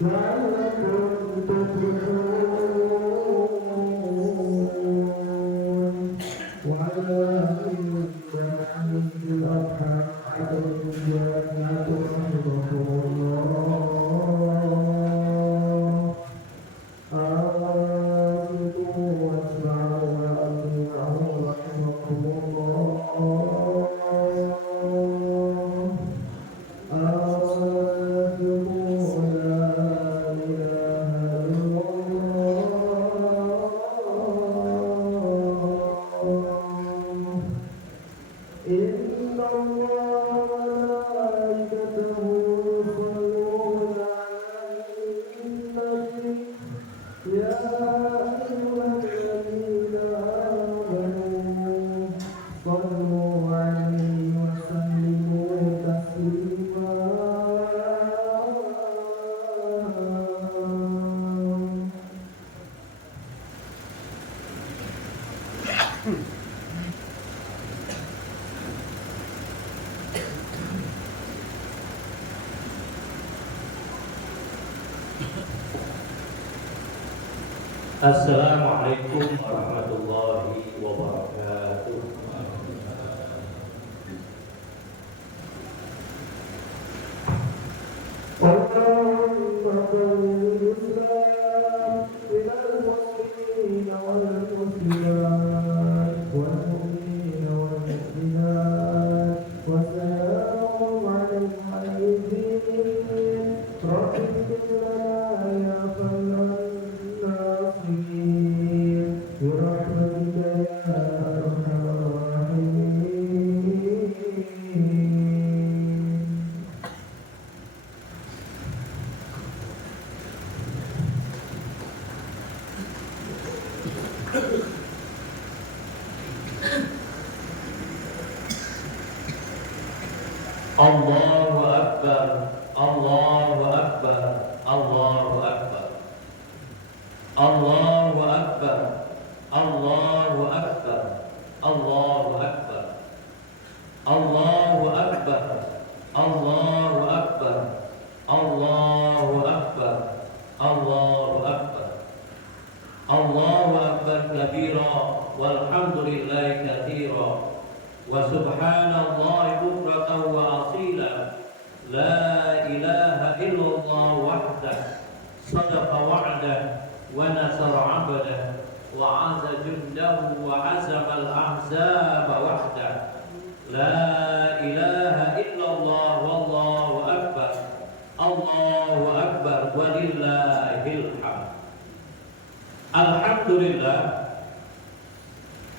لعلكم تفلحون وعلى الحمد الأرحم عليكم جنات رحمكم الله آمنوا واسمعوا وأطيعوا رحمكم الله Assalamualaikum warahmatullahi wabarakatuh. Allahu Akbar, Allahu Akbar, Allahu Akbar, Allahu Akbar, Allahu Akbar, Allahu Akbar, Allahu Akbar, Allahu Akbar, Allahu Akbar, Allahu Akbar, Allahu Akbar kabira, walhamdulillahi katsira, wa subhanallahi bukratan wa asila, la ilaha illallah wahdah, sadaqa wa'dah, wa nasara 'abdah, wa 'azza jundahu, wa 'azama al-ahzaba wahdah, la ilaha illallah wallahu akbar, Allahu akbar walillahil hamd. Alhamdulillah,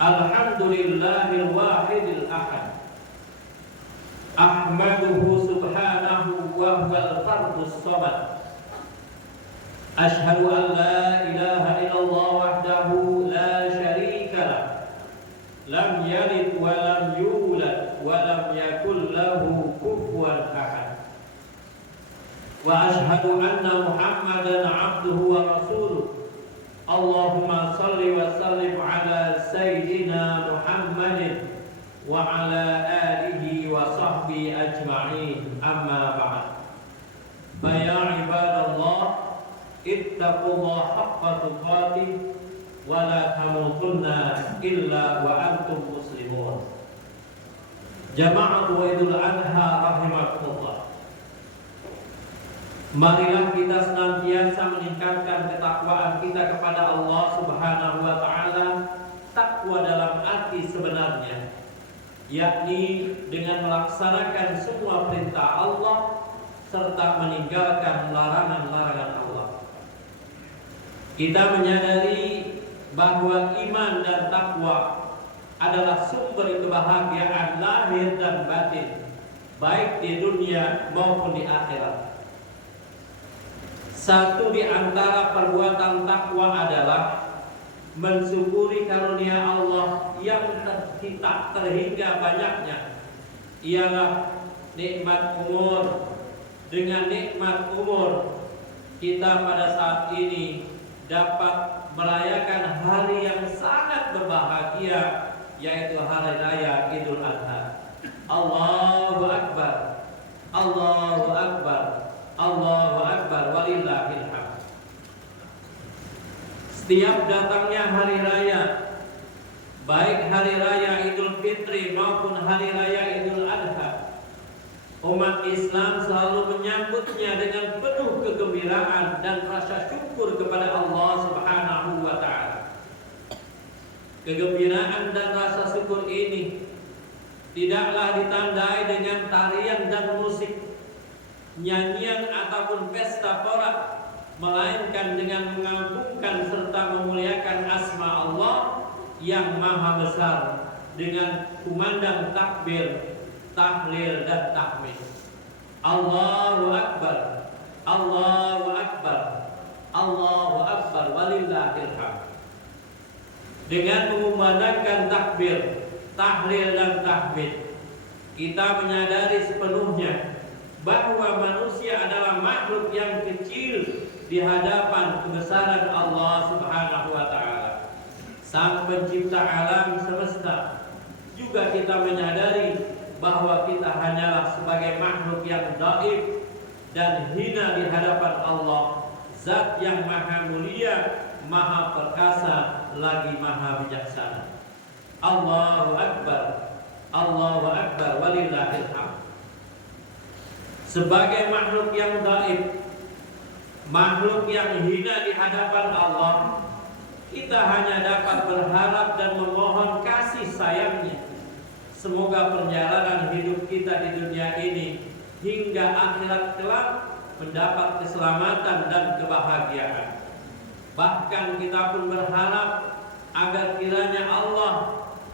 alhamdulillahil wahidil ahad, ahmaduhu subhanahu wa huwal fardus samad, ashhadu an la ilaha illallah wahdahu la syarika lah, lam yalid wa lam yulad wa lam yakul lahu kufuwan ahad, wa ashhadu anna muhammadan abduhu wa rasuluh. Allahumma salli wa sallim ala sayyidina Muhammadin wa ala alihi wa sahbihi ajma'in, amma ba'd. Fa ya ibadallah, ittaqullaha haqqa tuqatih wa la tamutunna illa wa antum muslimun. Jama'atu Idul Adha rahimakumullah. Marilah kita senantiasa meningkatkan ketakwaan kita kepada Allah Subhanahu wa taala, takwa dalam arti sebenarnya, yakni dengan melaksanakan semua perintah Allah serta meninggalkan larangan-larangan Allah. Kita menyadari bahwa iman dan takwa adalah sumber kebahagiaan lahir dan batin, baik di dunia maupun di akhirat. Satu di antara perbuatan takwa adalah mensyukuri karunia Allah yang tak terhingga banyaknya, ialah nikmat umur. Dengan nikmat umur, kita pada saat ini dapat merayakan hari yang sangat berbahagia, yaitu hari raya Idul Adha. Allahu Akbar, Allahu Akbar, Allahu Akbar walillahil setiap datangnya hari raya, baik hari raya Idul Fitri maupun hari raya Idul Adha, umat Islam selalu menyambutnya dengan penuh kegembiraan dan rasa syukur kepada Allah Subhanahu wa taala. Kegembiraan dan rasa syukur ini tidaklah ditandai dengan tarian dan musik, nyanyian ataupun pesta porak, melainkan dengan mengagungkan serta memuliakan asma Allah yang maha besar dengan kumandang takbir, tahlil dan tahmid. Allahu Akbar, Allahu Akbar, Allahu Akbar, walillahil hamd. Dengan mengumandangkan takbir, tahlil dan tahmid, kita menyadari sepenuhnya bahwa manusia adalah makhluk yang kecil di hadapan kebesaran Allah Subhanahu wa taala, Sang Pencipta alam semesta. Juga kita menyadari bahwa kita hanyalah sebagai makhluk yang dhaif dan hina di hadapan Allah, Zat yang maha mulia, maha perkasa, lagi maha bijaksana. Allahu Akbar, Allahu Akbar, walillahil hamd. Sebagai makhluk yang dhaif, makhluk yang hina di hadapan Allah, kita hanya dapat berharap dan memohon kasih sayangnya. Semoga perjalanan hidup kita di dunia ini hingga akhirat kelak mendapat keselamatan dan kebahagiaan. Bahkan kita pun berharap agar kiranya Allah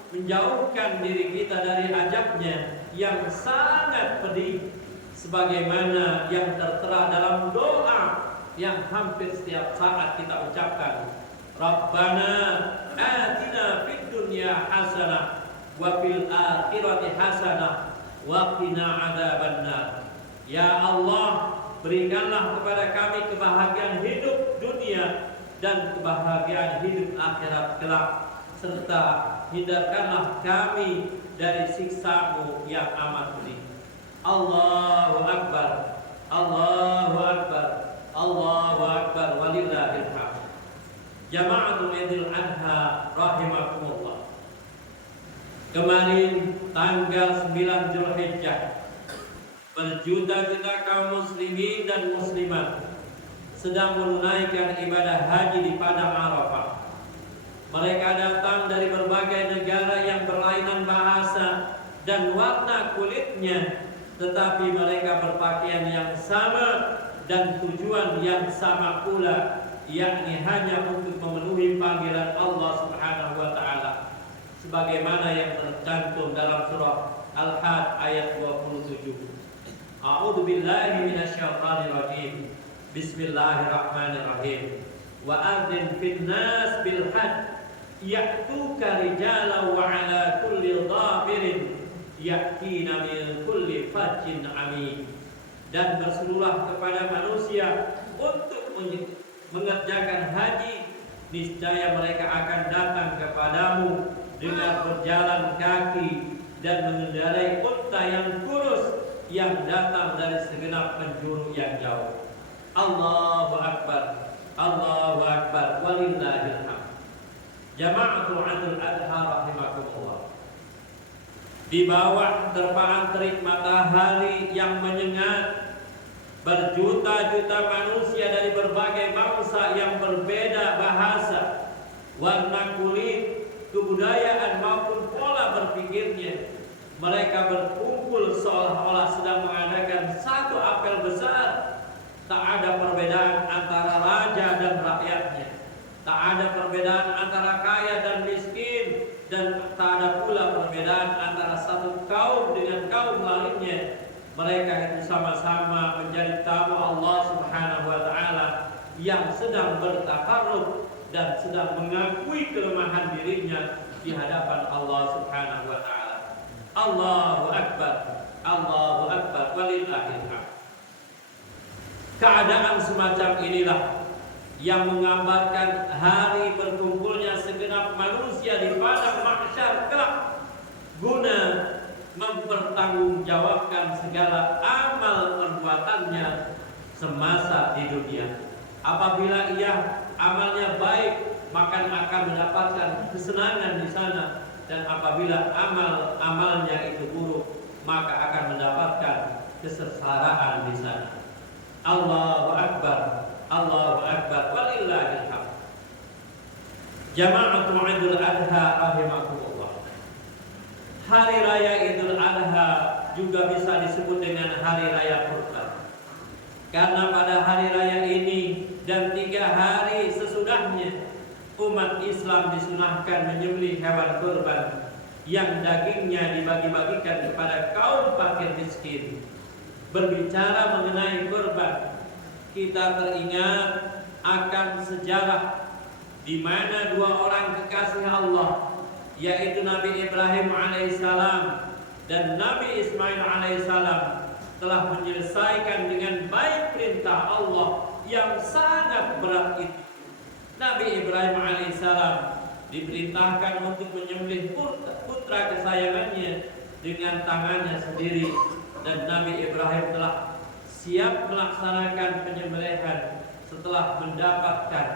menjauhkan diri kita dari azabnya yang sangat pedih, sebagaimana yang tertera dalam doa yang hampir setiap saat kita ucapkan. Rabbana atina fid dunya hasanah wa fil akhirati hasanah wa qina adzabannar. Ya Allah, berikanlah kepada kami kebahagiaan hidup dunia dan kebahagiaan hidup akhirat kelak, serta hindarkanlah kami dari siksa-Mu yang amat pedih. Allahu Akbar, Allahu Akbar, Allahu Akbar, walillahil hamd. Jama'atul Idul Adha rahimakumullah. Kemarin tanggal 9 Zulhijjah, berjuta-juta kaum muslimin dan muslimat sedang menunaikan ibadah haji di padang Arafah. Mereka datang dari berbagai negara yang berlainan bahasa dan warna kulitnya, tetapi mereka berpakaian yang sama dan tujuan yang sama pula, yakni hanya untuk memenuhi panggilan Allah Subhanahu wa taala, sebagaimana yang tercantum dalam surah Al-Had ayat 27. A'udzu billahi minasyaitonir rajim. Bismillahirrahmanirrahim. Wa adzin fin nas bil hajj ya'tuka rijalan wa 'ala kulli dhamirin ya'tina min kulli fajjin 'amim. Dan berserulah kepada manusia untuk mengerjakan haji, niscaya mereka akan datang kepadamu dengan berjalan kaki dan mengendarai unta yang kurus yang datang dari segenap penjuru yang jauh. Allahu Akbar, Allahu Akbar, walillahil hamd. Jama'atul Idul Adha rahimakumullah. Di bawah terpaan terik matahari yang menyengat, berjuta-juta manusia dari berbagai bangsa yang berbeda bahasa, warna kulit, kebudayaan maupun pola berpikirnya, mereka berkumpul seolah-olah sedang mengadakan satu apel besar. Tak ada perbedaan antara raja dan rakyatnya, tak ada perbedaan antara kaya dan miskin, dan tak ada pula perbedaan antara satu kaum dengan kaum lainnya. Mereka itu sama-sama menjadi tamu Allah Subhanahu wa taala yang sedang bertakarrub dan sedang mengakui kelemahan dirinya di hadapan Allah Subhanahu wa taala. Allahu Akbar, Allahu Akbar, walillahil hamd. Keadaan semacam inilah yang menggambarkan hari berkumpulnya segenap manusia di padang mahsyar kelak, guna mempertanggungjawabkan segala amal perbuatannya semasa di dunia. Apabila ia amalnya baik, maka akan mendapatkan kesenangan di sana. Dan apabila amalnya itu buruk, maka akan mendapatkan kesengsaraan di sana. Allahu Akbar, Allahu Akbar, walillahil hamd. Jama'atul Idul Adha rahimakumullah. Hari raya Idul Adha juga bisa disebut dengan hari raya kurban. Karena pada hari raya ini dan 3 hari sesudahnya, umat Islam disunahkan menyembelih hewan kurban yang dagingnya dibagi-bagikan kepada kaum fakir miskin. Berbicara mengenai kurban, kita teringat akan sejarah di mana 2 orang kekasih Allah, yaitu Nabi Ibrahim alaihissalam dan Nabi Ismail alaihissalam, telah menyelesaikan dengan baik perintah Allah yang sangat berat itu. Nabi Ibrahim alaihissalam diperintahkan untuk menyembelih putra kesayangannya dengan tangannya sendiri, dan Nabi Ibrahim telah siap melaksanakan penyembelihan setelah mendapatkan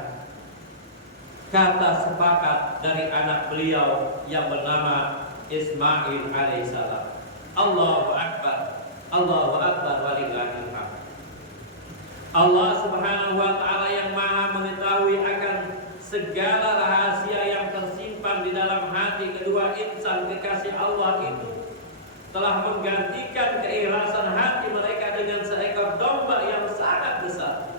kata sepakat dari anak beliau yang bernama Ismail alaihissalam. Allahu Akbar, Allahu Akbar, walillahil hamd. Allah Subhanahu wa taala yang Maha mengetahui akan segala rahasia yang tersimpan di dalam hati kedua insan kekasih Allah itu, telah menggantikan keikhlasan hati mereka dengan seekor domba yang sangat besar.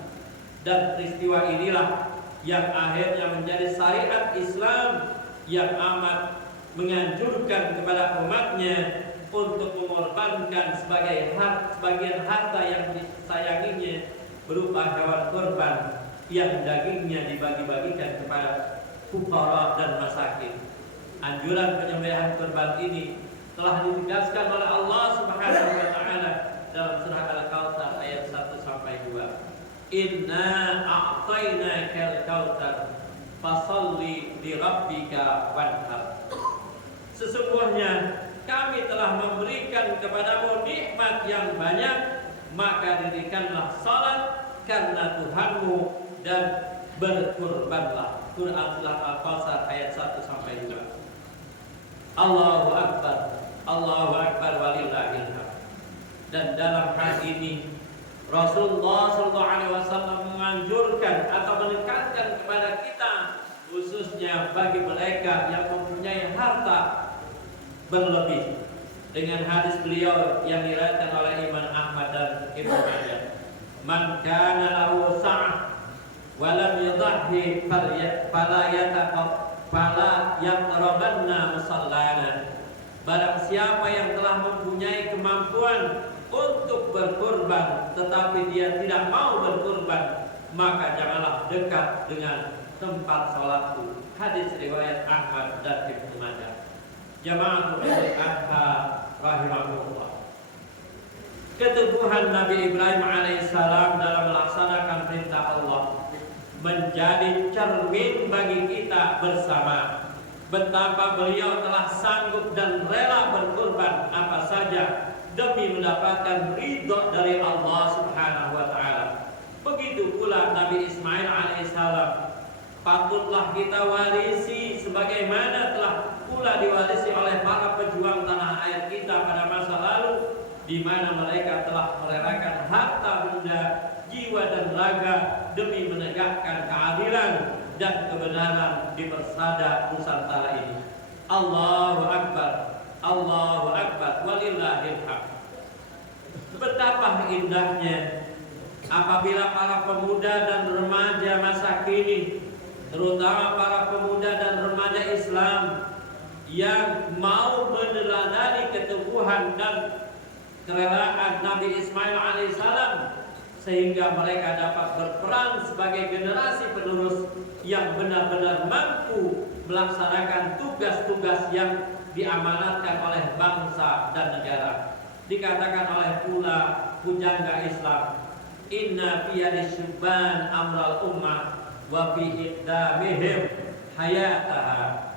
Dan peristiwa inilah yang akhirnya menjadi syariat Islam yang amat menganjurkan kepada umatnya untuk mengorbankan sebagian harta yang disayanginya berupa hewan kurban yang dagingnya dibagi-bagikan kepada fuqara dan masakin. Anjuran penyembelihan kurban ini telah ditegaskan oleh Allah Subhanahu wa taala dalam surah Al-Kautsar ayat 1 sampai 2. Inna a'tainakal kautsar fasholli li rabbika wanhar. Sesungguhnya kami telah memberikan kepadamu nikmat yang banyak, maka dirikanlah salat karena Tuhanmu dan berkurbanlah. Quran surah Al-Kautsar ayat 1 sampai 2. Allahu Akbar, Allahu Akbar, walillahil hamd. Dan dalam hal ini Rasulullah SAW menganjurkan atau menekankan kepada kita, khususnya bagi mereka yang mempunyai harta berlebih, dengan hadis beliau yang diriwayatkan oleh Imam Ahmad dan Ibnu Majah. Man kana lahu sa'ah wa lam yudahhi fala yaqrabanna musallana. Barang siapa yang telah mempunyai kemampuan untuk berkurban tetapi dia tidak mau berkurban, maka janganlah dekat dengan tempat salatku. Hadis riwayat Ahmad dan Ibnu Majah. Jama'atul Idul Adha rahimahullah. Keteguhan Nabi Ibrahim alaihissalam dalam melaksanakan perintah Allah menjadi cermin bagi kita bersama. Betapa beliau telah sanggup dan rela berkorban apa saja demi mendapatkan ridho dari Allah Subhanahu wa taala. Begitu pula Nabi Ismail alaihissalam patutlah kita warisi sebagaimana telah pula diwarisi oleh para pejuang tanah air kita pada masa lalu, di mana mereka telah merelakan harta benda, jiwa dan raga demi menegakkan keadilan dan kebenaran di persada Nusantara ini. Allahu Akbar, Allahu Akbar, walillahil hamd. Betapa indahnya apabila para pemuda dan remaja masa kini, terutama para pemuda dan remaja Islam yang mau meneladani keteguhan dan kerelaan Nabi Ismail alaihissalam, sehingga mereka dapat berperan sebagai generasi penerus yang benar-benar mampu melaksanakan tugas-tugas yang diamanatkan oleh bangsa dan negara. Dikatakan oleh pula pujangga Islam, inna fiyadis syubban amral ummah wa fi iqdamihim hayataha.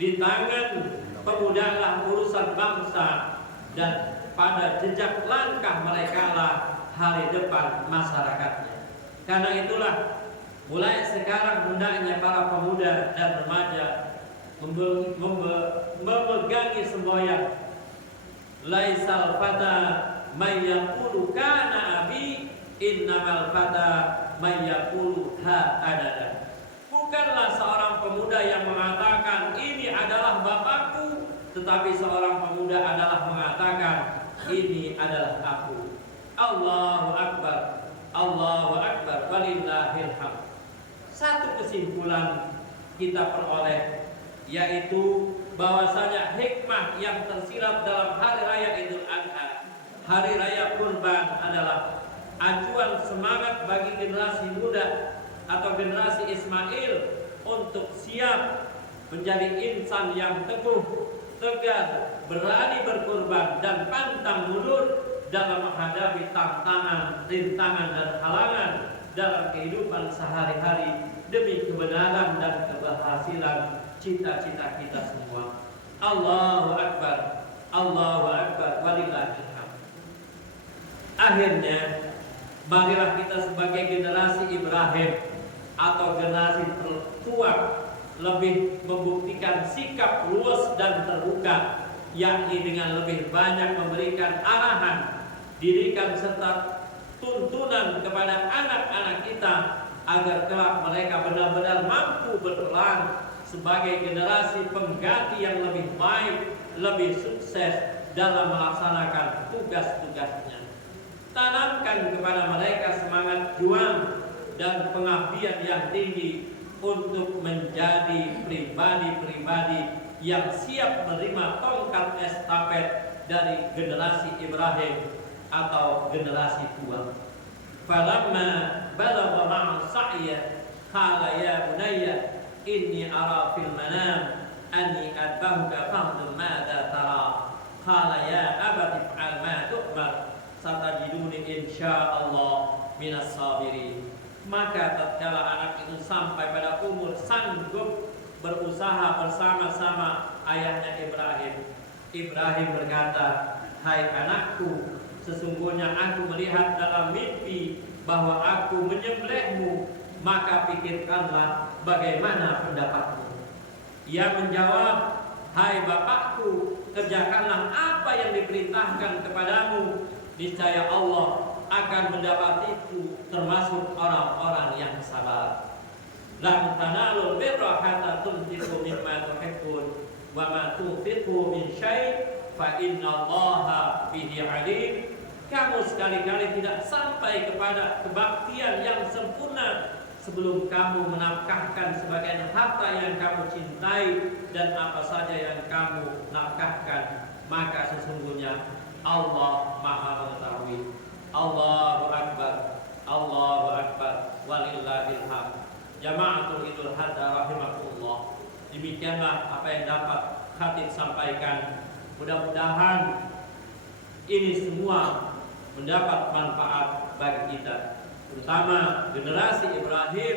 Di tangan pemuda lah urusan bangsa, dan pada jejak langkah mereka lah hari depan masyarakatnya. Karena itulah Mulai sekarang hendaknya para pemuda dan remaja memegangi semboyan. Laisal fata may yaqulu kana abi, innamal fata may yaqulu ha adada. Bukanlah seorang pemuda yang mengatakan ini adalah bapakku, tetapi seorang pemuda adalah mengatakan ini adalah aku. Allahu Akbar, Allahu Akbar, walillahil hamd. Satu kesimpulan kita peroleh, yaitu bahwasanya hikmah yang tersirat dalam hari raya Idul Adha, hari raya Kurban, adalah acuan semangat bagi generasi muda atau generasi Ismail untuk siap menjadi insan yang teguh, tegar, berani berkurban dan pantang mundur dalam menghadapi tantangan, rintangan dan halangan dalam kehidupan sehari-hari demi kebenaran dan keberhasilan cita-cita kita semua. Allahu Akbar, Allahu Akbar, walillahil hamd. Akhirnya, marilah kita sebagai generasi Ibrahim atau generasi tertua lebih membuktikan sikap luas dan terbuka, yakni dengan lebih banyak memberikan arahan, didikan serta tuntunan kepada anak-anak kita agar kelak mereka benar-benar mampu berperan sebagai generasi pengganti yang lebih baik, lebih sukses dalam melaksanakan tugas-tugasnya. Tanamkan kepada mereka semangat juang dan pengabdian yang tinggi untuk menjadi pribadi-pribadi yang siap menerima tongkat estafet dari generasi Ibrahim atau generasi tua. Falamma balagha ma'a sa'ya qala ya bunayya inni ara fil manam anni adbahuka fanzur madza tara. Qala ya abati fa'al ma tu'mar satajiduni insyaallah minas sabirin. Maka tatkala anak itu sampai pada umur sanggup berusaha bersama-sama ayahnya Ibrahim berkata, "Hai anakku, sesungguhnya aku melihat dalam mimpi bahwa aku menyembelihmu, maka pikirkanlah bagaimana pendapatmu." Ia menjawab, "Hai bapakku, kerjakanlah apa yang diperintahkan kepadamu. Niscaya Allah akan mendapatiku termasuk orang-orang yang sabar." Lan tanalul birra hatta tunfiqu mimma tuhibbun wa ma tunfiqu min syai' fa innallaha bihi alim. Kamu sekali-kali tidak sampai kepada kebaktian yang sempurna sebelum kamu menafkahkan sebagian harta yang kamu cintai dan apa saja yang kamu nafkahkan, maka sesungguhnya Allah Maha mengetahui. Allahu Akbar, Allahu Akbar, walillahil hamd. Jama'atul Idul Adha rahimakumullah. Demikianlah apa yang dapat khatib sampaikan. Mudah-mudahan ini semua mendapat manfaat bagi kita, terutama generasi Ibrahim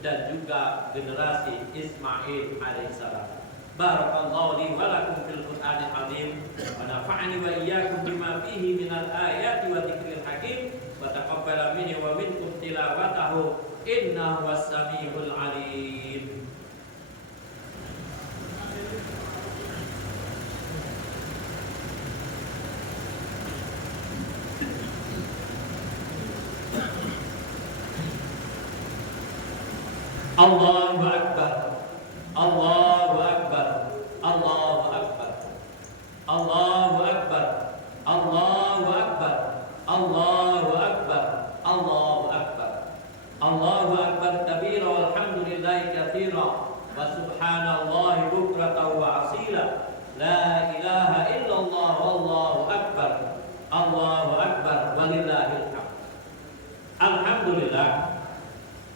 dan juga generasi Ismail alaihissalam. Barakallahu li wa lakum fil Qur'anil azim wa nafa'ani wa iyyakum bima fihi minal ayati wa dzikril hakim wa taqabbala minni wa minkum tilawatahu innahu was-sami'ul alim. Allahu Akbar, Allahu Akbar, Allahu Akbar, Allahu Akbar, Allahu Akbar, Allahu Akbar, Allahu Akbar, Allahu Akbar kabira walhamdulillahi katsira wa subhanallahi bukratan wa asila. La ilaha illallah wallahu akbar, Allahu akbar, walillahil hamd. Alhamdulillah,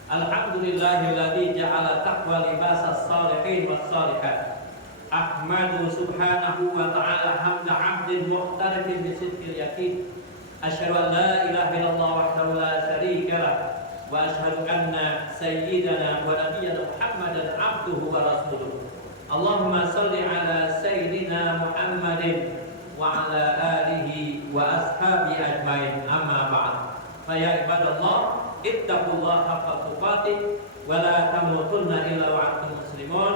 alhamdulillahilladzi ja'ala taqwa libasas salihin was salihat. Ahmadu subhanahu wa ta'ala hamda 'abdin muqtarifin bi sidqil yaqin. Asyhadu an la ilaha illallah wahdahu la syarika lah wa asyhadu anna sayyidana wa nabiyyana Muhammadan 'abduhu wa rasuluh. Allahumma shalli ala sayyidina Muhammadin wa ala alihi wa ashabi ajmain. Amma ba'd. Fa ya ibadallah, ittaqullaha haqqa tuqatih wa la tamutunna illa wa antum muslimun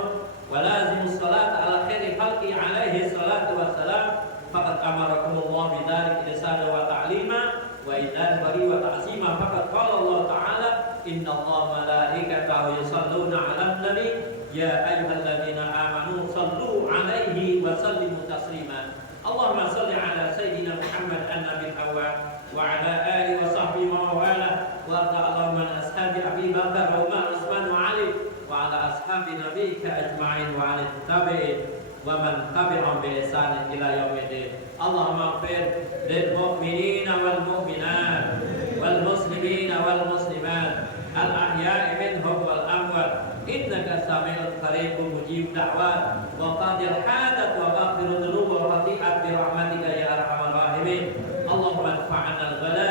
wa lazimus salata ala khairi khalqi alaihi salatu wassalam faqad amarakumullah bidzalik ihsana wa ta'lima wa idzan bari wa ta'zima faqad qala Allah ta'ala innallaha malaikatahu yusalluna 'alan nabi ya ayyuhalladzina amanu sallu 'alaihi wa sallimu taslima Allahumma shalli 'ala sayyidina Muhammad an-nabiyil awwal wa 'ala alihi wa sahbihi wa wala wa ta'ala man ashabi Abi Bakar wa Umar Utsman wa Ali wa 'ala ashabi nabiyyika ajma'in wa 'ala tabi'in wa man tabi'ahum bi ihsan ila yaumiddin Allahumma ighfir lil mu'minina wal mu'minat wal muslimina wal muslimat al ahya'i minhum wal amwat innaka sami'un qaribun mujib da'wat wa qadir hadat wa ghafir dhunub wa khati'at bi rahmatika ya arhamar rahimin Allahumma anfa'na al ghala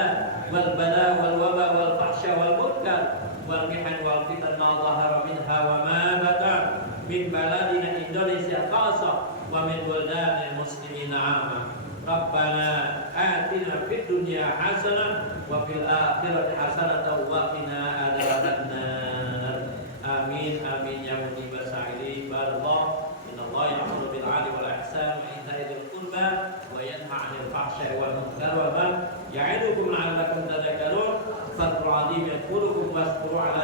wal bala wal waba wal fahsya wal munkar wal mihan wal fitan ma dhahara minha wa ma batan min baladina Indonesia khassa wa min buldanil muslimina 'amma Rabbana atina fid dunya hasanah wa fil akhirati hasanah wa qina adzabannar amin amin ya mujibas sa'ili barallah innallaha ya'muru bil 'adli wal ihsan wa ita'i dzil qurba wa yanha 'anil fahsya'i wal munkar wa ya'idukum la'allakum tadhakkarun fadhkuru 'azim yadhkurukum wasduru 'ala